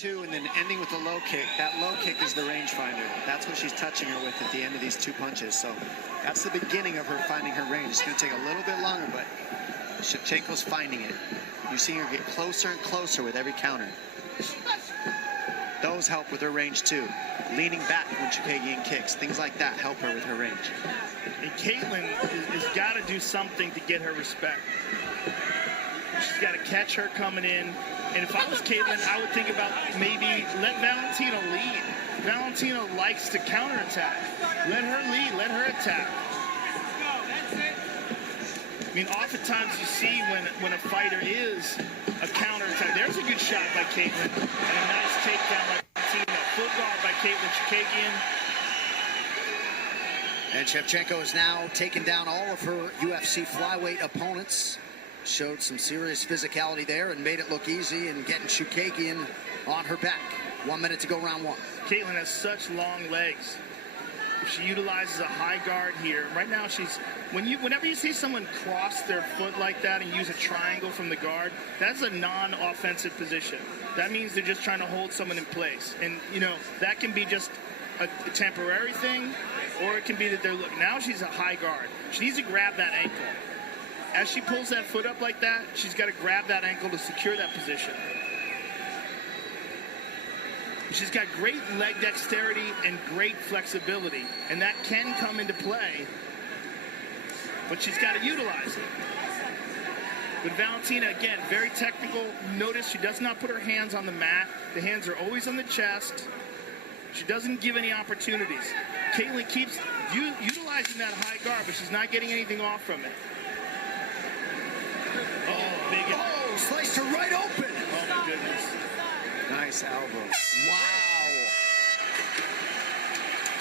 2 and then ending with a low kick. That low kick is the rangefinder. That's what she's touching her with at the end of these 2 punches. So that's the beginning of her finding her range. It's going to take a little bit longer, but Sheychenko's finding it. You're seeing her get closer and closer with every counter. Those help with her range too. Leaning back when Chookagian kicks, things like that help her with her range. And Caitlin has got to do something to get her respect. She's got to catch her coming in. And if I was Caitlin, I would think about maybe let Valentina lead. Valentina likes to counterattack. Let her lead, let her attack. I mean, oftentimes you see when a fighter is a counterattack. There's a good shot by Caitlin. And a nice takedown by Valentina. Full guard by Caitlin Chookagian. And Sheychenko has now taken down all of her UFC flyweight opponents. Showed some serious physicality there and made it look easy and getting Chookagian on her back. 1 minute to go, round 1. Caitlin has such long legs. If she utilizes a high guard here, right now she's, whenever you see someone cross their foot like that and use a triangle from the guard, that's a non-offensive position. That means they're just trying to hold someone in place. And, you know, that can be just a temporary thing, or it can be that they're looking. Now she's a high guard. She needs to grab that ankle. As she pulls that foot up like that, she's got to grab that ankle to secure that position. She's got great leg dexterity and great flexibility, and that can come into play, but she's got to utilize it. But Valentina, again, very technical. Notice she does not put her hands on the mat. The hands are always on the chest. She doesn't give any opportunities. Caitlin keeps utilizing that high guard, but she's not getting anything off from it. Oh, big. Oh, sliced her right open. Oh, my goodness. Nice elbow. Wow.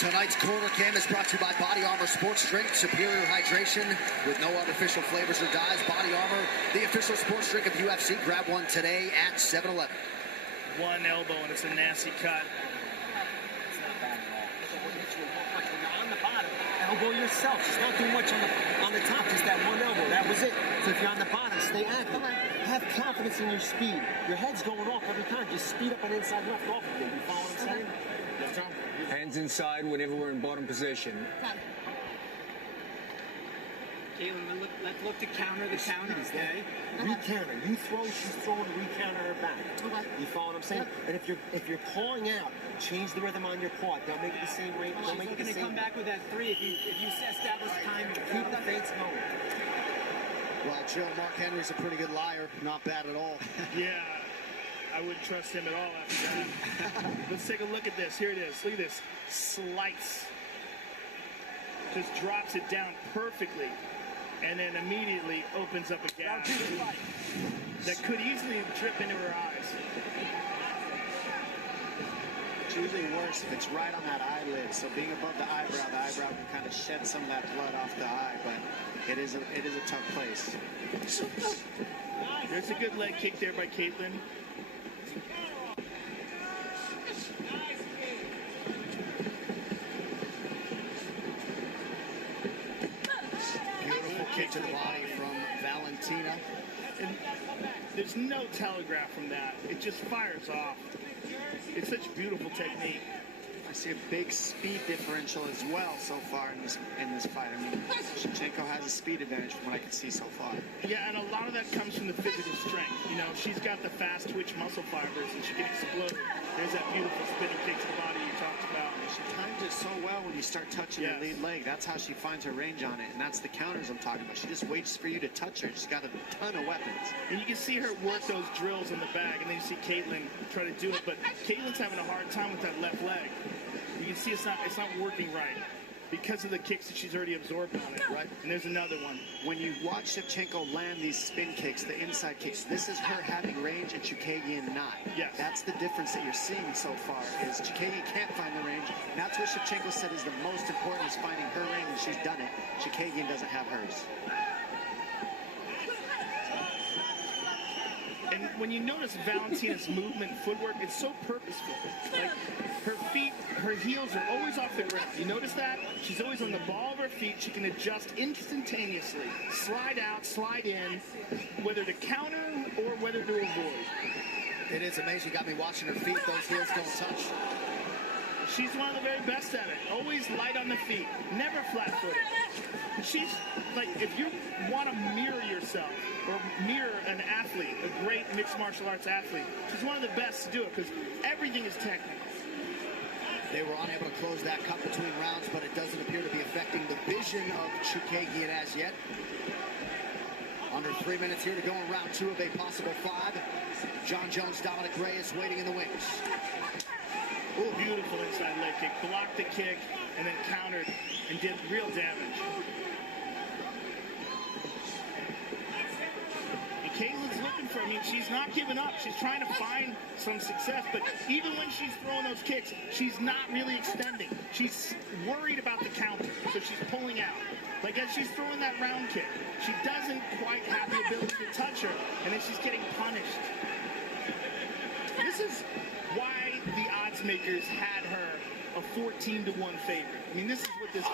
Tonight's Corner Cam is brought to you by Body Armor Sports Drink. Superior hydration with no artificial flavors or dyes. Body Armor, the official sports drink of UFC. Grab one today at 7-Eleven. One elbow, and it's a nasty cut. It's not bad at all. When you're on the bottom, elbow yourself. She's not doing much on the top, just that one elbow. That was it. So if you're on the bottom, stay active. Have confidence in your speed. Your head's going off every time. Just speed up an inside left off of it. You follow what I'm saying? That's all. Hands inside whenever we're in bottom position. Caitlin, let's look to counter the counters, okay? Re-counter. You throw, she's throwing, re-counter her back. Okay. You follow what I'm saying? And if you're calling out, change the rhythm on your part. Don't make it the same rate. Don't make it the same. She's looking to come back with that 3 if you establish time. Keep the feints going. Well, Joe, Mark Henry's a pretty good liar. Not bad at all. Yeah, I wouldn't trust him at all after that. Let's take a look at this. Here it is. Look at this. Slice. Just drops it down perfectly. And then immediately opens up a gap that could easily drip into her eyes. It's usually worse if it's right on that eyelid. So being above the eyebrow can kind of shed some of that blood off the eye, but it is a tough place. There's a good leg kick there by Caitlin. Beautiful kick to the body from Valentina. And there's no telegraph from that. It just fires off. It's such beautiful technique. I see a big speed differential as well so far in this fight. I mean, Sheychenko has a speed advantage from what I can see so far. Yeah, and a lot of that comes from the physical strength. You know, she's got the fast twitch muscle fibers, and she can explode. There's that beautiful spinning kick to the body you talked about. She times it so well when you start touching her lead leg. That's how she finds her range on it, and that's the counters I'm talking about. She just waits for you to touch her. She's got a ton of weapons. And you can see her work those drills in the bag, and then you see Caitlin try to do it, but Caitlin's having a hard time with that left leg. You can see it's not working right because of the kicks that she's already absorbed on it. Right. And there's another one. When you watch Sheychenko land these spin kicks, the inside kicks, this is her having range and Chookagian not. Yes. That's the difference that you're seeing so far, is Chookagian can't find the range. And that's what Sheychenko said is the most important, is finding her range, and she's done it. Chookagian doesn't have hers. And when you notice Valentina's movement, footwork, it's so purposeful. Like, her feet, her heels are always off the ground. You notice that? She's always on the ball of her feet. She can adjust instantaneously. Slide out, slide in, whether to counter or whether to avoid. It is amazing. Got me watching her feet. Those heels don't touch. She's one of the very best at it. Always light on the feet, never flat-footed. She's like, if you want to mirror yourself or mirror an athlete, a great mixed martial arts athlete, she's one of the best to do it because everything is technical. They were unable to close that cut between rounds, but it doesn't appear to be affecting the vision of Chookagian as yet. Under 3 minutes here to go in round 2 of a possible 5. John Jones, Dominic Reyes waiting in the wings. Ooh, beautiful inside leg kick. Blocked the kick and then countered and did real damage. And Caitlin's looking for, she's not giving up. She's trying to find some success, but even when she's throwing those kicks, she's not really extending. She's worried about the counter, so she's pulling out. Like as she's throwing that round kick, she doesn't quite have the ability to touch her, and then she's getting punished. This is why the odds makers had her a 14-1 favorite. This is what this. That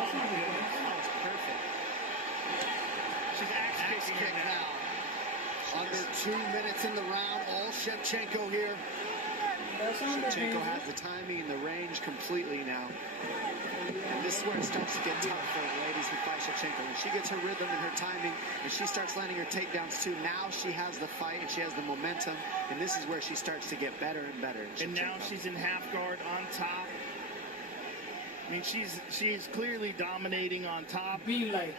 was perfect. She's axe kicking now. Under 2 minutes in the round, all Sheychenko here. Sheychenko has the timing and the range completely now. And this is where it starts to get tough for the ladies who fight Sheychenko. When she gets her rhythm and her timing, and she starts landing her takedowns too, now she has the fight and she has the momentum, and this is where she starts to get better and better. And now she's in half guard on top. She's clearly dominating on top. Be like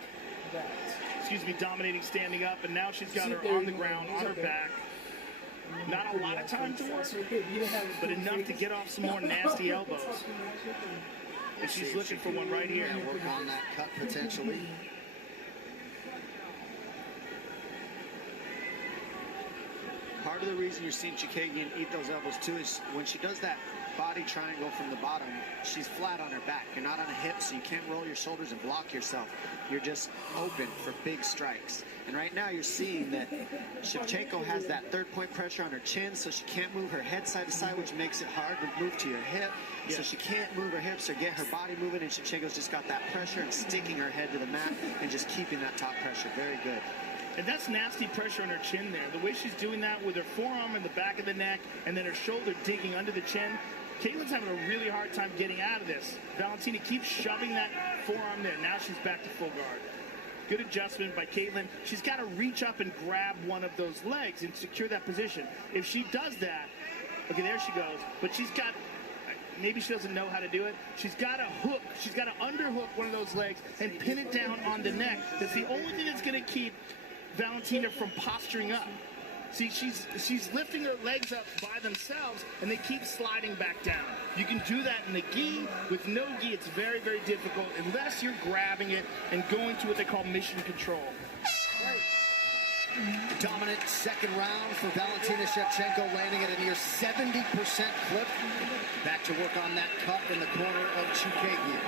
that. Excuse me, dominating standing up, and now she's got her on the ground, on her back. Not a lot of time to work, but enough to get off some more nasty elbows. And she's looking for one right here. Yeah, work on that cut potentially. Part of the reason you're seeing Chookagian eat those elbows too is when she does that body triangle from the bottom, she's flat on her back. You're not on a hip, so you can't roll your shoulders and block yourself. You're just open for big strikes. And right now you're seeing that Sheychenko has that third point pressure on her chin, so she can't move her head side to side, which makes it hard to move to your hip. Yeah. So she can't move her hips or get her body moving, and Sheychenko's just got that pressure and sticking her head to the mat and just keeping that top pressure. Very good. And that's nasty pressure on her chin there. The way she's doing that with her forearm in the back of the neck and then her shoulder digging under the chin. Caitlin's having a really hard time getting out of this. Valentina keeps shoving that forearm there. Now she's back to full guard. Good adjustment by Caitlin. She's got to reach up and grab one of those legs and secure that position. If she does that, okay, there she goes. But she's got, maybe she doesn't know how to do it. She's got to hook. She's got to underhook one of those legs and pin it down on the neck. That's the only thing that's going to keep Valentina from posturing up. See, she's lifting her legs up by themselves, and they keep sliding back down. You can do that in the gi. With no gi, it's very, very difficult unless you're grabbing it and going to what they call mission control. Dominant second round for Valentina Sheychenko, landing at a near 70% clip. Back to work on that cut in the corner of Chookagian.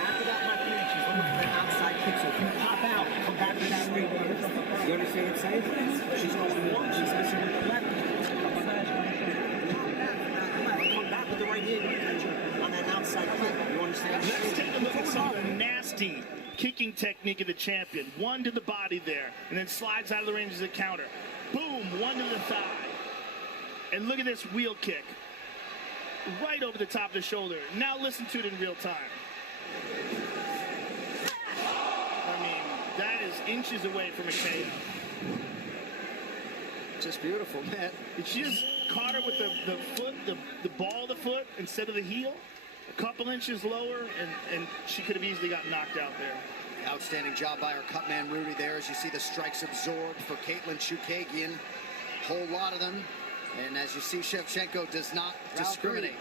After that left hand, she's looking for an outside kick. So if you pop out, come back to that straight hand. You understand what I'm saying? She's going one, she's missing with the left. Come back with the right hand on that outside kick. You understand? Let's take a look at some of the nasty kicking technique of the champion. One to the body there, and then slides out of the range as a counter. Boom, one to the thigh. And look at this wheel kick. Right over the top of the shoulder. Now listen to it in real time. That is inches away from a KO. Just beautiful, man. She just caught her with the foot, the ball of the foot instead of the heel. A couple inches lower, and she could have easily got knocked out there. Outstanding job by our cut man Rudy there, as you see the strikes absorbed for Caitlin Chookagian. Whole lot of them. And as you see, Sheychenko does not discriminate.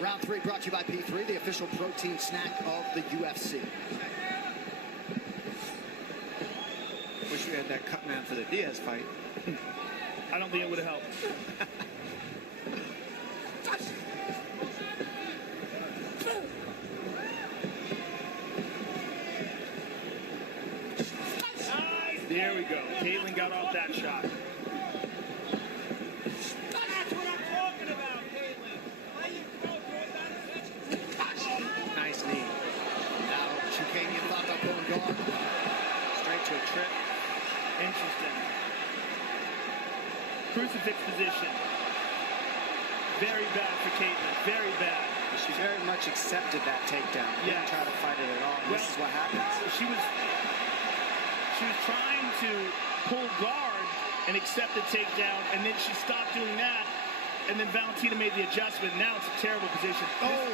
Round 3 brought to you by P3, the official protein snack of the UFC. Wish we had that cut man for the Diaz fight. I don't think it would have helped. There we go. Caitlin got off that shot. That's what I'm talking about, Caitlin. Why you Nice knee. Now Chookagian locked up on guard. Straight to a trip. Interesting. Very bad for Caitlin. Very bad. She very much accepted that takedown. Yeah. Didn't try to fight it at all. Well, This is what happens. She was trying to pull guard and accept the takedown, and then she stopped doing that, and then Valentina made the adjustment. Now it's a terrible position.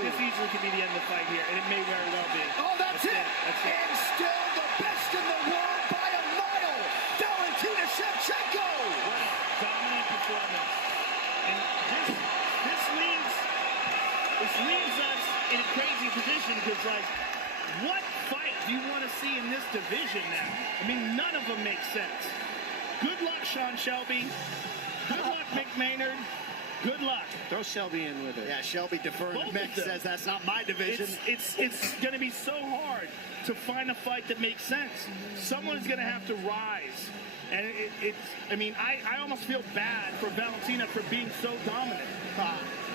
This easily could be the end of the fight here, and it may very well be. Oh, that's it. That's it. And still the best in the world by a mile. Valentina Sheychenko. What a dominant performance. And this leaves us in a crazy position because, like, what fight do you want to see in this division now? I mean, none of them make sense. Good luck, Sean Shelby. Good luck, Mick Maynard. Good luck. Throw Shelby in with it. Yeah, Shelby deferring to Both Mick, of them. says that's not my division. It's going to be so hard to find a fight that makes sense. Someone is going to have to rise. And I mean, I almost feel bad for Valentina for being so dominant.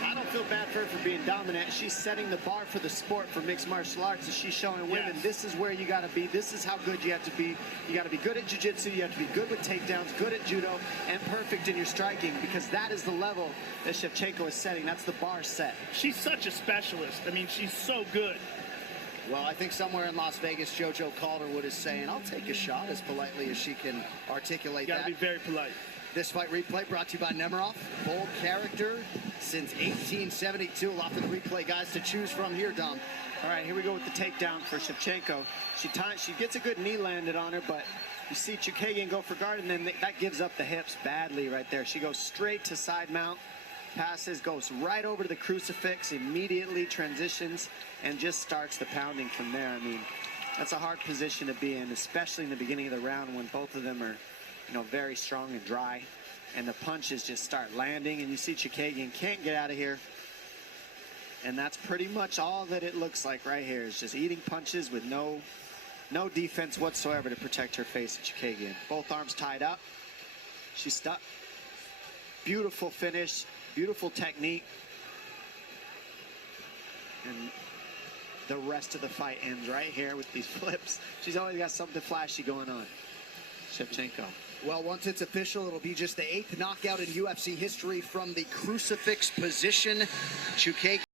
I don't feel bad for her for being dominant. She's setting the bar for the sport for mixed martial arts. And she's showing women this is where you got to be. This is how good you have to be. You got to be good at jiu-jitsu. You have to be good with takedowns, good at judo, and perfect in your striking, because that is the level that Shevchenko is setting. That's the bar set. She's such a specialist. I mean, she's so good. Well, I think somewhere in Las Vegas, JoJo Calderwood is saying, I'll take a shot, as politely as she can articulate You got that. to be very polite. This fight replay brought to you by Nemiroff. Bold character since 1872. A lot for the replay guys to choose from here, Dom. All right, here we go with the takedown for Shevchenko. She gets a good knee landed on her, but you see Chookagian go for guard, and then that gives up the hips badly right there. She goes straight to side mount, passes, goes right over to the crucifix, immediately transitions, and just starts the pounding from there. I mean, that's a hard position to be in, especially in the beginning of the round when both of them are, very strong and dry, and the punches just start landing, and you see Chookagian can't get out of here. And that's pretty much all that it looks like right here, is just eating punches with no defense whatsoever to protect her face at Chookagian. Both arms tied up. She's stuck. Beautiful finish, beautiful technique. And the rest of the fight ends right here with these flips. She's always got something flashy going on, Shevchenko. Well, once it's official, it'll be just the 8th knockout in UFC history from the crucifix position. Chookagian